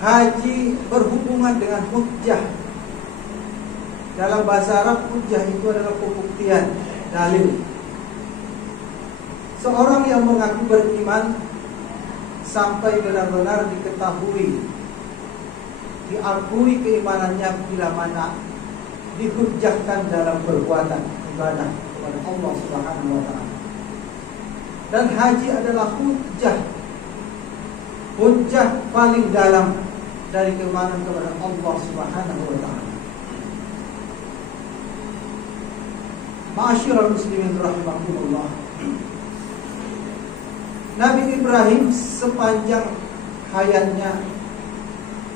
haji berhubungan dengan hujjah. Dalam bahasa Arab, hujjah itu adalah pembuktian, dalil. Seorang yang mengaku beriman sampai benar-benar diketahui, diakui keimanannya bila mana dihujjahkan dalam perbuatan ibadah kepada Allah Subhanahu wa taala. Dan haji adalah hujjah paling dalam dari keimanan kepada Allah Subhanahu wa taala. Ma'asyiral muslimin rahimakumullah. Nabi Ibrahim sepanjang hayatnya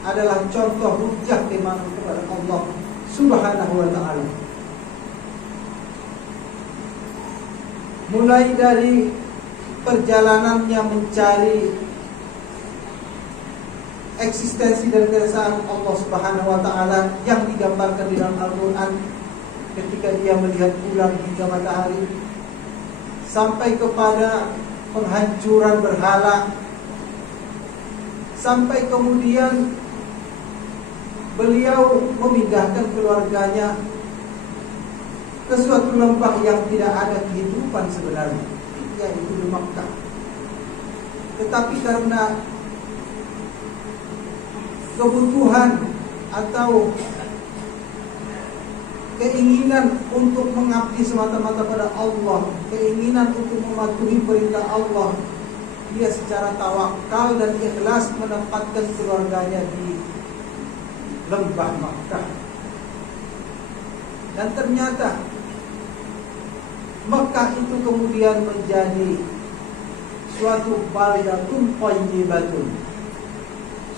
adalah contoh hujjah keimanan kepada Allah Subhanahu wa taala. Mulai dari perjalanannya mencari eksistensi dan keesaan Allah Subhanahu wa taala yang digambarkan di dalam Al-Qur'an ketika dia melihat bulan hingga matahari, sampai kepada penghancuran berhala, sampai kemudian beliau memindahkan keluarganya ke suatu lembah yang tidak ada kehidupan sebenarnya, yaitu di Makkah. Tetapi karena kebutuhan atau keinginan untuk mengabdi semata-mata pada Allah, keinginan untuk mematuhi perintah Allah, dia secara tawakal dan ikhlas menempatkan keluarganya di lembah Makkah. Dan ternyata Makkah itu kemudian menjadi suatu baldatun thayyibatun,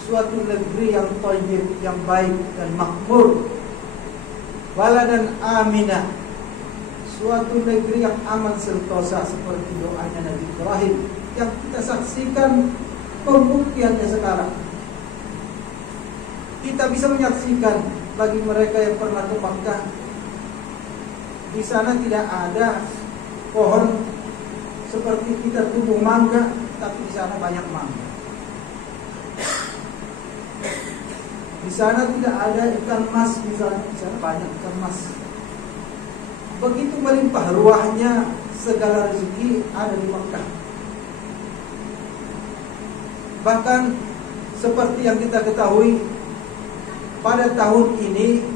suatu negeri yang thayyib, yang baik dan makmur. Baladan aminah, suatu negeri yang aman sentosa, seperti doanya Nabi Ibrahim yang kita saksikan pembuktiannya sekarang. Kita bisa menyaksikan bagi mereka yang pernah ke Makkah, di sana tidak ada pohon seperti kita tumbuh mangga, tapi di sana banyak mangga. Di sana tidak ada ikan mas, misalnya di sana banyak ikan mas. Begitu melimpah ruahnya, segala rezeki ada di Makkah. Bahkan seperti yang kita ketahui, pada tahun ini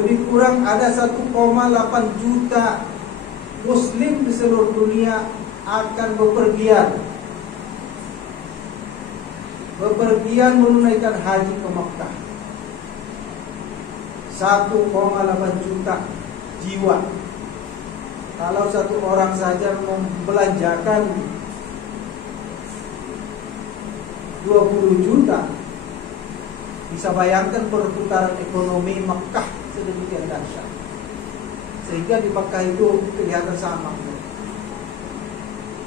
lebih kurang ada 1,8 juta Muslim di seluruh dunia akan bepergian menunaikan haji ke Makkah. 1,8 juta jiwa. Kalau satu orang saja membelanjakan 20 juta, bisa bayangkan perputaran ekonomi Makkah sedemikian dahsyat. Sehingga di Makkah itu kelihatan sama.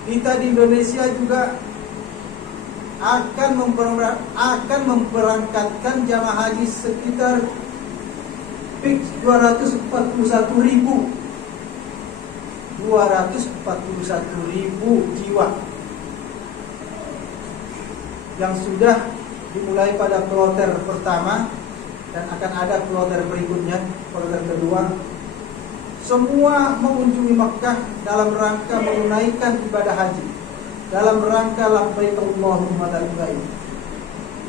Kita di Indonesia juga akan memberangkatkan jamaah haji sekitar 241.000 jiwa yang sudah dimulai pada kloter pertama dan akan ada kloter berikutnya, kloter kedua. Semua mengunjungi Makkah dalam rangka menunaikan ibadah haji, dalam rangka labbaik Allahumma labbaik,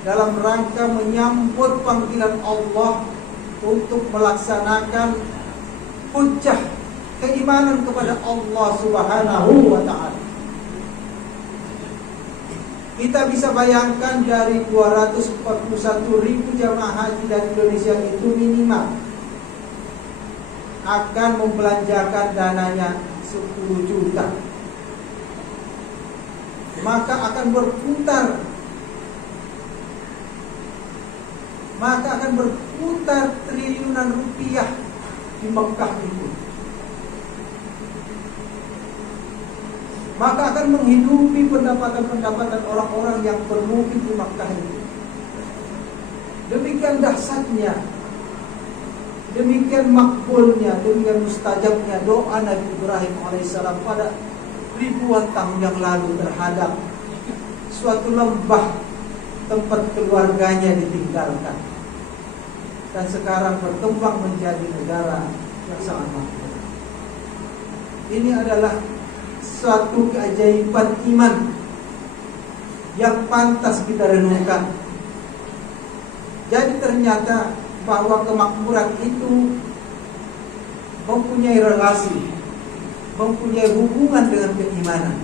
dalam rangka menyambut panggilan Allah untuk melaksanakan hujjah keimanan kepada Allah Subhanahu wa ta'ala. Kita bisa bayangkan dari 241.000 jamaah haji dari Indonesia itu minimal akan membelanjakan dananya 10 juta. Maka akan berputar triliunan rupiah di Makkah itu. Maka akan menghidupi pendapatan orang-orang yang bermukim di Makkah itu. Demikian dahsyatnya, demikian makbulnya, demikian mustajabnya doa Nabi Ibrahim alaihissalam pada ribuan tahun yang lalu terhadap suatu lembah tempat keluarganya ditinggalkan, dan sekarang berkembang menjadi negara yang sangat makmur. Ini adalah suatu keajaiban iman yang pantas kita renungkan. Jadi ternyata bahwa kemakmuran itu mempunyai relasi, mempunyai hubungan dengan keimanan.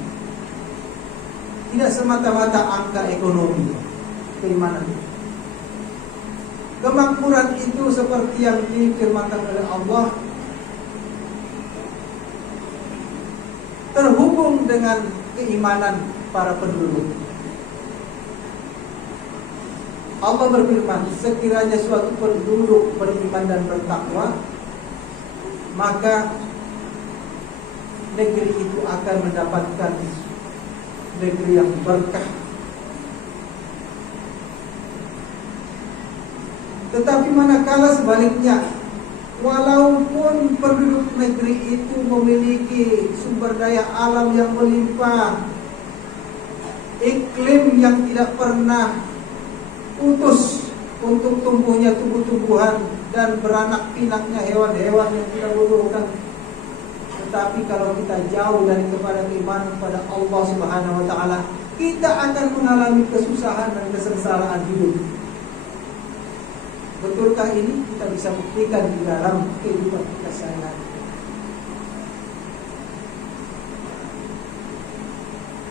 Tidak semata-mata angka ekonomi, keimanan itu. Kemakmuran itu seperti yang difirmankan oleh Allah, terhubung dengan keimanan para penduduk. Allah berfirman, sekiranya suatu penduduk beriman dan bertakwa, maka negeri itu akan mendapatkan negeri yang berkah. Tetapi manakala sebaliknya, walaupun penduduk negeri itu memiliki sumber daya alam yang melimpah, iklim yang tidak pernah putus untuk tumbuhnya tumbuh-tumbuhan dan beranak pinaknya hewan-hewan yang kita butuhkan, tetapi kalau kita jauh dari kepada keimanan kepada Allah Subhanahu wa taala, kita akan mengalami kesusahan dan kesengsaraan hidup. Betulkah ini? Kita bisa buktikan di dalam kehidupan kita sehari-hari.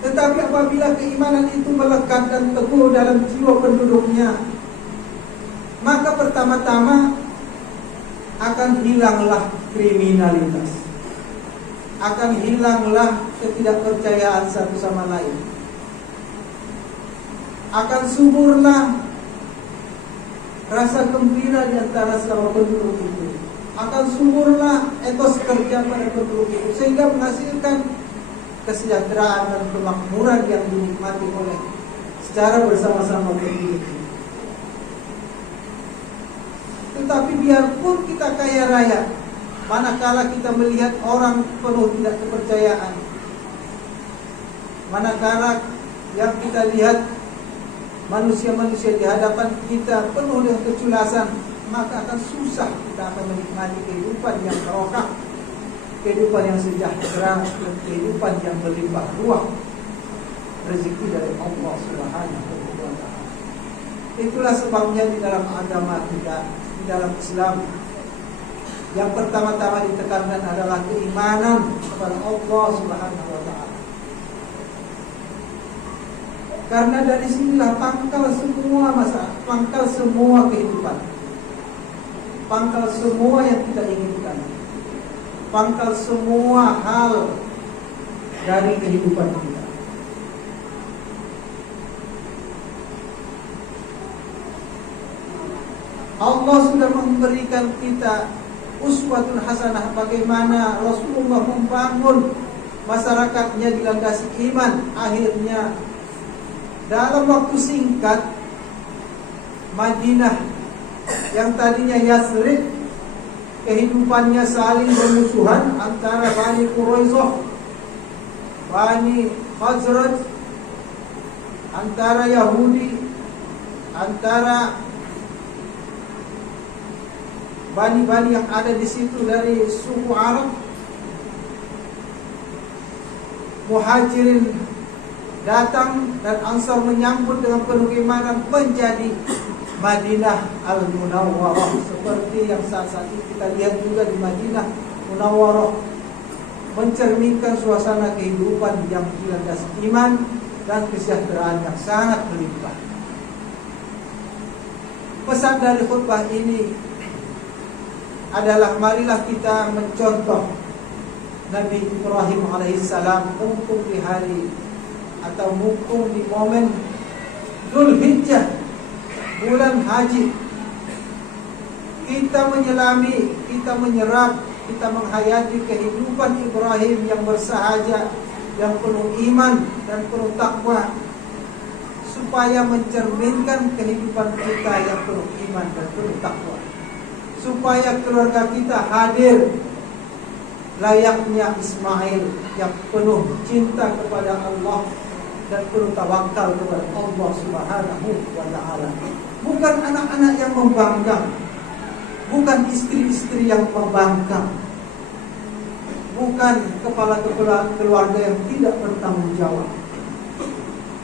Tetapi apabila keimanan itu melekat dan teguh dalam jiwa penduduknya, maka pertama-tama akan hilanglah kriminalitas, akan hilanglah ketidakpercayaan satu sama lain, akan suburlah rasa gembira di antara selama penduduk itu, akan suburlah etos kerja pada penduduk itu, sehingga menghasilkan kesejahteraan dan kemakmuran yang dinikmati oleh secara bersama-sama penduduk itu. Tetapi biarpun kita kaya raya, manakala kita melihat orang penuh tidak kepercayaan, manakala yang kita lihat manusia-manusia di hadapan kita penuh dengan keculasan, maka akan susah kita akan menikmati kehidupan yang barokah, kehidupan yang sejahtera, dan kehidupan yang berlimpah ruah rezeki dari Allah Subhanahu wa taala. Itulah sebabnya di dalam agama kita, di dalam Islam, yang pertama-tama ditekankan adalah keimanan kepada Allah Subhanahu wa taala. Karena dari sinilah pangkal semua masalah, pangkal semua kehidupan, pangkal semua yang kita inginkan, pangkal semua hal dari kehidupan kita. Allah sudah memberikan kita uswatun hasanah, bagaimana Rasulullah membangun masyarakatnya dilandasi iman. Akhirnya dalam waktu singkat, Madinah yang tadinya Yasrib, kehidupannya saling bermusuhan antara Bani Quraisyah, Bani Khazraj, antara Yahudi, antara bani-bani yang ada di situ dari suku Arab. Muhajirin datang dan Ansar menyambut dengan penuh keimanan, menjadi Madinah Al-Munawwarah, seperti yang saat-saat ini kita lihat juga di Madinah Munawwarah, mencerminkan suasana kehidupan yang dilandasi iman dan kesejahteraan yang sangat berlimpah. Pesan dari khutbah ini adalah marilah kita mencontoh Nabi Ibrahim alaihissalam, mumpung di hari atau mumpung di momen Dzulhijjah, bulan haji, kita menyelami, kita menyerap, kita menghayati kehidupan Ibrahim yang bersahaja, yang penuh iman dan penuh takwa, supaya mencerminkan kehidupan kita yang penuh iman dan penuh takwa, supaya keluarga kita hadir layaknya Ismail yang penuh cinta kepada Allah dan perlu tawakal kepada Allah Subhanahu wa Ta'ala. Bukan anak-anak yang membangkang, bukan istri-istri yang membangkang, bukan kepala-kepala keluarga yang tidak bertanggung jawab,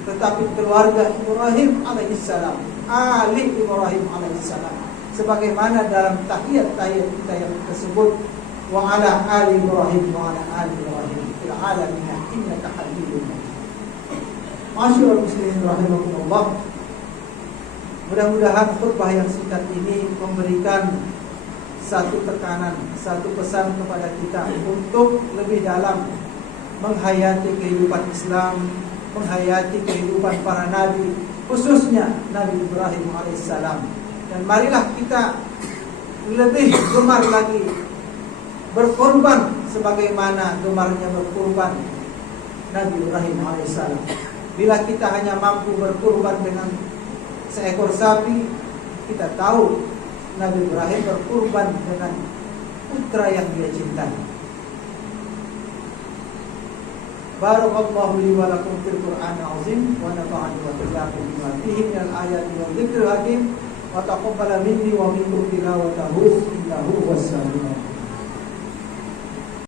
tetapi keluarga Ibrahim alaihissalam, ali Ibrahim alaihissalam, sebagaimana dalam tahiyat-tahiyat kita yang tersebut, wa ala ali Ibrahim wa ala ali Ibrahim fil alamin innaka Hamidum Majid. Masyaallah muslimin rahimakumullah. Mudah-mudahan khutbah yang singkat ini memberikan satu tekanan, satu pesan kepada kita untuk lebih dalam menghayati kehidupan Islam, menghayati kehidupan para nabi, khususnya Nabi Ibrahim alaihissalam. Dan marilah kita lebih gemar lagi berkorban sebagaimana gemarnya berkorban Nabi Ibrahim alaihissalam. Bila kita hanya mampu berkorban dengan seekor sapi, kita tahu Nabi Ibrahim berkorban dengan putra yang dia cintai. Barakallahu li wa lakum fil Qur'anil azim wa nafa'ani wa iyyakum bima fihi minal ayati wa dzikril hakim wa taqabbala minni wa minkum tilawatahu innahu huwas sami'ul